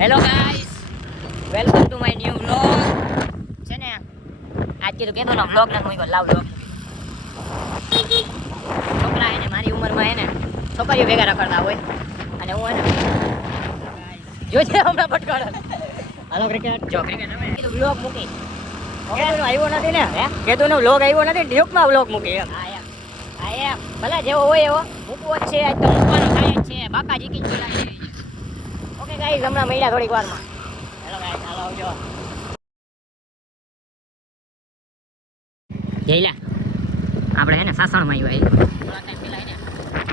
Hello guys welcome to my new vlog છે ને આજ કીધું કીધું ને વ્લોગ નથી મૂક્યો લાવ વ્લોગ છોકરા એને ને મારી ઉંમરમાં એને ને છોકરીઓ ભેગા રખડતા હોય. અને હું હે ને જોજે હમણાં પટકાડે હાલો ક્રિકેટ જો ક્રિકેટ રમે કીધું વ્લોગ મૂકી. આવ્યો નથી ને? હે? કેતું નો વ્લોગ આવ્યો નથી ડ્યુકમાં વ્લોગ મૂકી એમ. હા એમ. હા એમ. ભલે જેવો હોય એવો. મૂકવો જ છે આજ તો મૂકવાનો થાય છે. બાકા જીકી જ ગાઈસ હમણાં મળ્યા થોડીક વારમાં. હેલો ગાઈસ હાલો આવજો. જઈલા આપણે હે ને સાસણમાં આવ્યા. થોડા ટાઈમ પહેલા હે ને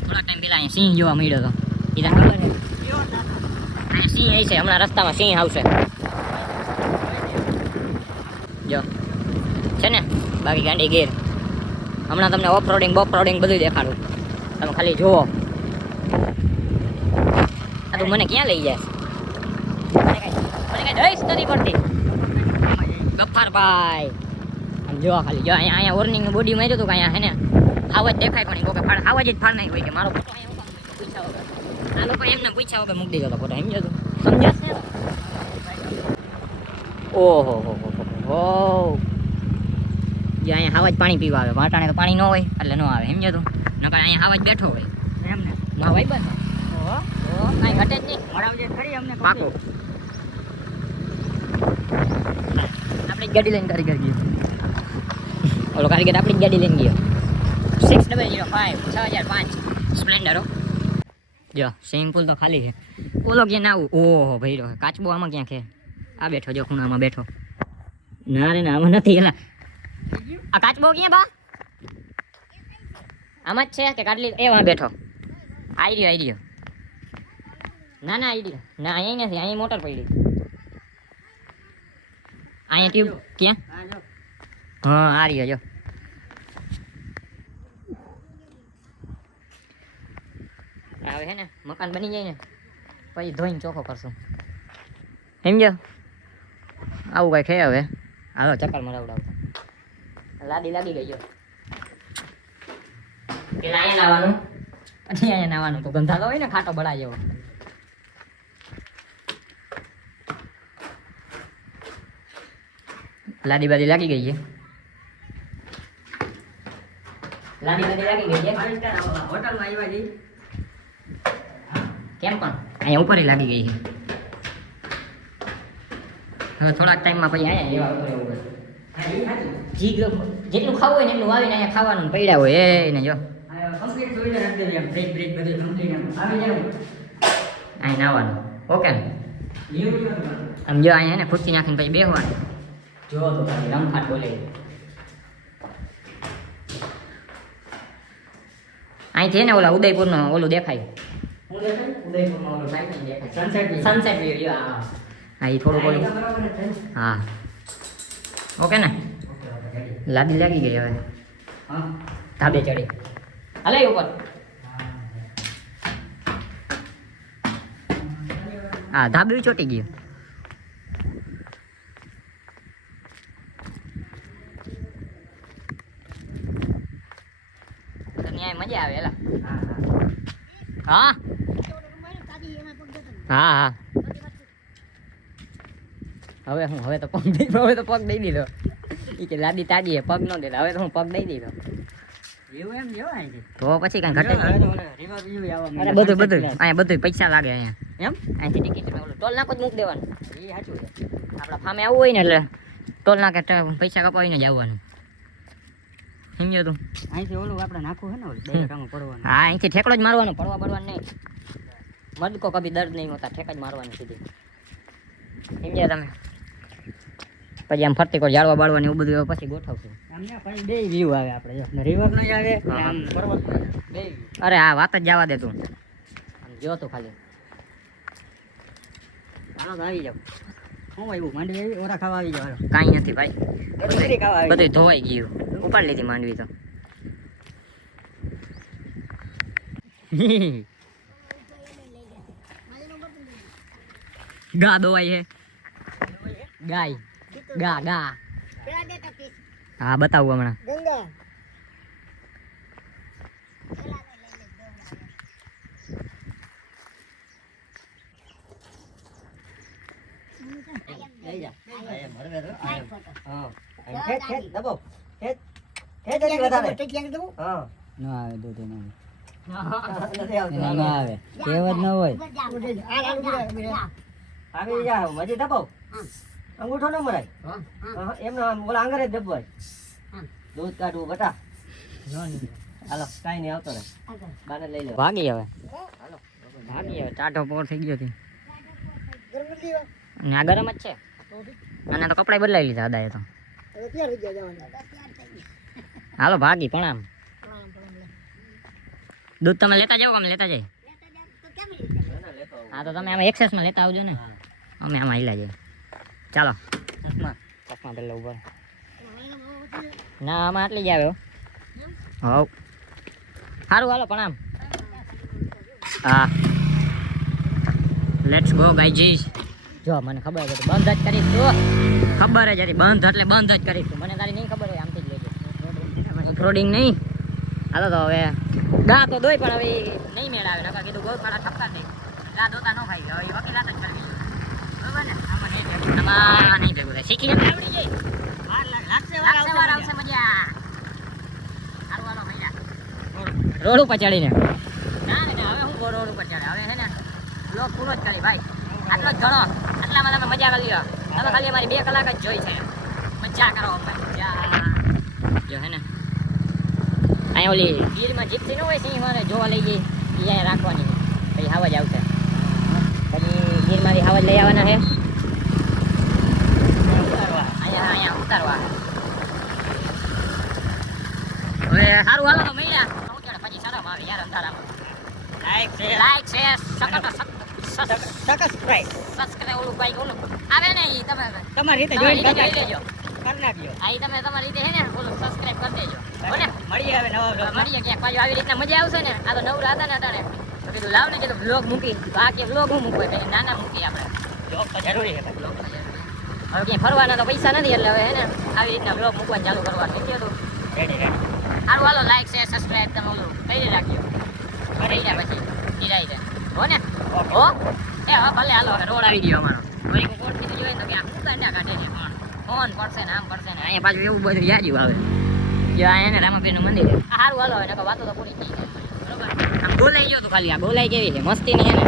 થોડા ટાઈમ પહેલા અહીંયા સિંહ જોવા મળ્યો હતો. ઈ તને ખબર છે અહીંયા સિંહ આવી છે. હમણાં રસ્તામાં સિંહ આવશે. જો. છે ને? બાકી ગાંડી ગીર હમણાં તમને ઓફ રોડિંગ બોફ રોડિંગ બધું દેખાડું. તમે ખાલી જુઓ. આ તું મને ક્યાં લઈ જાય? મને કાંઈ દઈશ નથી પડતી. ગફ્ફારભાઈ આમ જો ખાલી જો અહીંયા અહીંયા વોર્નિંગ બોડી માર્યું હતું કે અહીંયા હે ને? આવાજ દેખાય પણ કોકે ફાડ આવાજ જ ફાડ નહીં હોય કે મારો ફોટો અહીંયા પૂછ્યા વગર આ લોકો એમને પૂછ્યા વગર મૂકી દીધો ફોટો સમજો તું સમજ્યા છે? ઓહો હો હો હો જે અહીંયા હાવા પાણી પીવા આવે. વાટાણે તો પાણી ન હોય એટલે ન આવે સમજ્યો તું નકર અહીંયા હાવા બેઠો હોય. એમને. ભાઈ બંધ કાંઈ ઘટે જ નહીં. મળાવજે ખરી અમને પાકો. આપણી ગાડી લઈને કારીગર ગયો ઓલો કારીગર આપણી ગાડી લઈને ગયો સિક્સ ડબલ જીરો ફાઇવ છ હજાર પાંચ સ્પ્લેન્ડરો જો સ્વિમિંગ પુલ તો ખાલી છે ઓલો ક્યાં નાવું ઓહો ભાઈ રહ્યો કાચબો આમાં ક્યાં છે આ બેઠો જો ખૂણામાં બેઠો ના રે ના આમાં નથી એલા આ કાચબો ક્યાં બા આમાં જ છે કે કાઢલી એ વાં બેઠો આઈ રહ્યો આઈ રહ્યો ના ના આવી રહ્યો ના અહીંયા નથી અહીંયા મોટર પડી અહીંયા ટ્યુબ ક્યાં? હા આ રહ્યો જો. આવે હે ને મકાન બની જાય ને પછી ધોઈને ચોખ્ખો કરશું. સમજો આવું કઈ ખાઈ હવે. હાલો ચક્કર મરાવડાવતા લાદી લાગી ગઈ જો. પેલા અહીંયા નાવાનું. પછી અહીંયા નાવાનું. તો ગંધાતો હોય ને ખાટો બળા જેવો લાદી બાદી લાગી ગઈ છે લાદી બાદી લાગી ગઈ છે હોટલમાં આવ્યા જી કેમ પણ અહીંયા ઉપર લાગી ગઈ છે હવે થોડાક ટાઈમમાં પછી અહીંયા એવા ઉપર એવું હોય. હા ઈ સાચું જી ગમ- જેટલું ખાવું હોય ને એટલું વાવીને અહીંયા ખાવાનું ને પડ્યા હોય એને જો આ કમ્પ્લીટ સુવિધા રાખી દેવી એમ બ્રેક બ્રેક બધું કમ્પ્લીટ એમ આવી જાય અહીં નાવાનું ઓકે ને એવું આમ જો અહીંયા ને ખુરશી નાખીને પછી બેસવાનું જો તો ખાલી રમખાટ બોલે. અહીં છે ને ઓલા ઉદયપુરનો ઓલું દેખાય. સનસેટ સનસેટ વ્યૂ હા. એ ઓકે ને? લાદી લાગી ગઈ હવે. હા. ધાબે ચડી. હલે ઉપર. હા ધાબે ચોટી ગયું તો ન્યાય મજા આવે એલા હા હા હા હા હવે હું હવે તો પગ દઈ હવે તો પગ દઈ દીધો એ કે લાદી તાડી પગ ન દેતા હવે તો હું પગ દઈ દીધો એવું એમ જો અહીંથી તો પછી કાંઈ ઘટે જ હવે નહીં. તો ઓલા river view આવવા અરે માંડ્યા. બધું બધું sunset અહીંયા બધું પૈસા લાગે અહીંયા class. એમ અહીંથી ટિકિટ ઓલું ટોલ નાકો જ મૂક દેવાનું એ સાચું છે આપણા ફામે આવવું હોય ને એટલે ટોલ નાકે ટ- પૈસા કપાવીને જ આવવાનું સમજ્યો તું. અહીંથી ઓલું આપણે નાખવું છે ને ઓલું. આમાં પડવાનું. હા અહીંથી ઠેકડો જ મારવાનો પડવા પડવાનું નહીં. મદકો કભી દર્દ નહીં હોતા ઠેક જ મારવાની સીધી. સમજ્યા તમે. પછી આમ ફરતી કોઈ જાળવા બાળવાની એવું બધું પછી ગોઠવશું. આમ ને બે વ્યૂ આવે આપણે રિવર ને આવે આમ પર્વત બે અરે આ વાત જ જવા દે તું. આમ જો તું ખાલી. હાલો આવી જાવ હું આવ્યું માંડવી ઓરા ખાવા આવી જાવ કાંઈ નથી ભાઈ. બધું ધોવાઈ ગયું. ઉપાડ લીધી માંડવી તો. ગા દોવાઈ હે. ગાય. ગા ગા. હા બતાવું હમણાં. ગંગા લઈ જા. હા. એમ, હળવે હળવે, આ એમ. હા હજી વધારે. હા. ના આવે દૂધ એના નથી આવતું. એના ના આવે. કહેવત ન હોય. આવી જા અંગૂઠો ન મરાય? હા, એમને ઓલા આંગરે દબાય દૂધ કાઢવું બટા. હાલો કાંઈ નહીં આવતો રહે. બાને લઈ લો. ભાગી હવે. ભાગી હવે. ચાટો પોર થઈ ગયો હતી ગરમ જ છે. અને તો કપડા બદલાવી લીધા અદાએ તો. હાલો ભાગી પણ આમ દૂધ તમે લેતા જાઓ અમે લેતા જઈએ? હા તો તમે આમાં એક્સેસમાં લેતા આવજો ને. અમે આમાં હિલા જઈએ. ચાલો. ચશ્મા. પેલા ઉપર ના આમાં આટલી જ આવ્યો હોવ. સારું હાલો પણ આમ હા. લેટ્સ ગો ગાઈજીસ જો મને ખબર હતી બંધ જ કરીશ તું ખબર જ હતી બંધ એટલે બંધ જ કરીશ. મને તારી નહીં ખબર હોય આમથી જ લેજો ફ્રોડિંગ નહીં. હાલો તો હવે ગા તો દોય પણ હવે નહીં મેળ આવે કીધું કીધું ગૌશાળા ઠપકા દે. ગા દોતા ન ખાઈ હવે વકીલા વકીલાત જ કરવી બરોબર ને? આમાં નહીં ભેગું થાય. શીખીને આવડી જાય. વાર આવશે મજા. રોડ ઉપર ચડીને. ના ના હવે હું રોડ ઉપર ચડે? હવે હે ને બ્લોક પૂરો જ કરી ભાઈ. આટલો જ ઘણો. આટલામાં તમે મજા કરી લો. તમે ખાલી અમારી બે કલાક જ જોઈ છે. મજા કરો મજા જો હે ને અહીંયા ઓલી ગીરમાં જીપસી ન હોય સિંહ મારે જોવા લઈ જઈ અહીંયા રાખવાની. પછી હાવજ આવશે. પછી ગીરમાંથી હાવજ લઈ આવવાના છે. અહીંયા અહીંયા ઉતારવા. હવે સારું હાલો તો મળ્યા. પછી શરમ આવે યાર અંધારામાં. લાઈક છે લાઈક છે સબસ્ક્રાઇબ સબસ્ક્રાઇબ ઓલું કઈ ઓલું. આવે ને તમે તમારી રીતે જોઈ લેજો. કરી નાખજો આઈ તમે તમારી રીતે હે ને બોલો સબસ્ક્રાઇબ કરી દેજો. બોલે મળીએ હવે નવા બ્લોગ મળીએ ક્યાંક પાછું આવી રીતના મજા આવશે ને? આ તો નવરા હતા ને અટાણે. તો કીધું લાવ ને કીધું બ્લોગ મૂકી. આ કે બ્લોગ હું મૂકવા એટલે નાના મૂકી આપણે. બ્લોગ તો જરૂરી છે. બ્લોગ તો જરૂરી. હવે ક્યાંય ફરવાના તો પૈસા નથી એટલે હવે હે ને આવી રીતના બ્લોગ મૂકવાનું ચાલુ કરવાનું. ગયું રેડી રેડી સારું હાલો લાઈક છે સબસ્ક્રાઇબ તમે ઓલું કરી રાખજો. કરી જાય પછી નિરાઈ જાય. હો ને? હો? એ હા ભલે હાલો રોડ આવી ગયો અમારો. કોઈ કોર્ટથી જોઈએ ને તો કે આ શું કાંડા કાઢે છે પણ ફોન પડશે ને આમ પડશે ને. અહીંયા પાછું એવું બધું યાદ આવે. જો આ એને રામાપીરનું મંદિર સારું હાલો હવે નકર વાતો તો પૂરી થઈ જાય બરોબર? આમ ગોલાઈ ગયો તો ખાલી આ બોલાઈ કેવી છે? મસ્તી ની. એને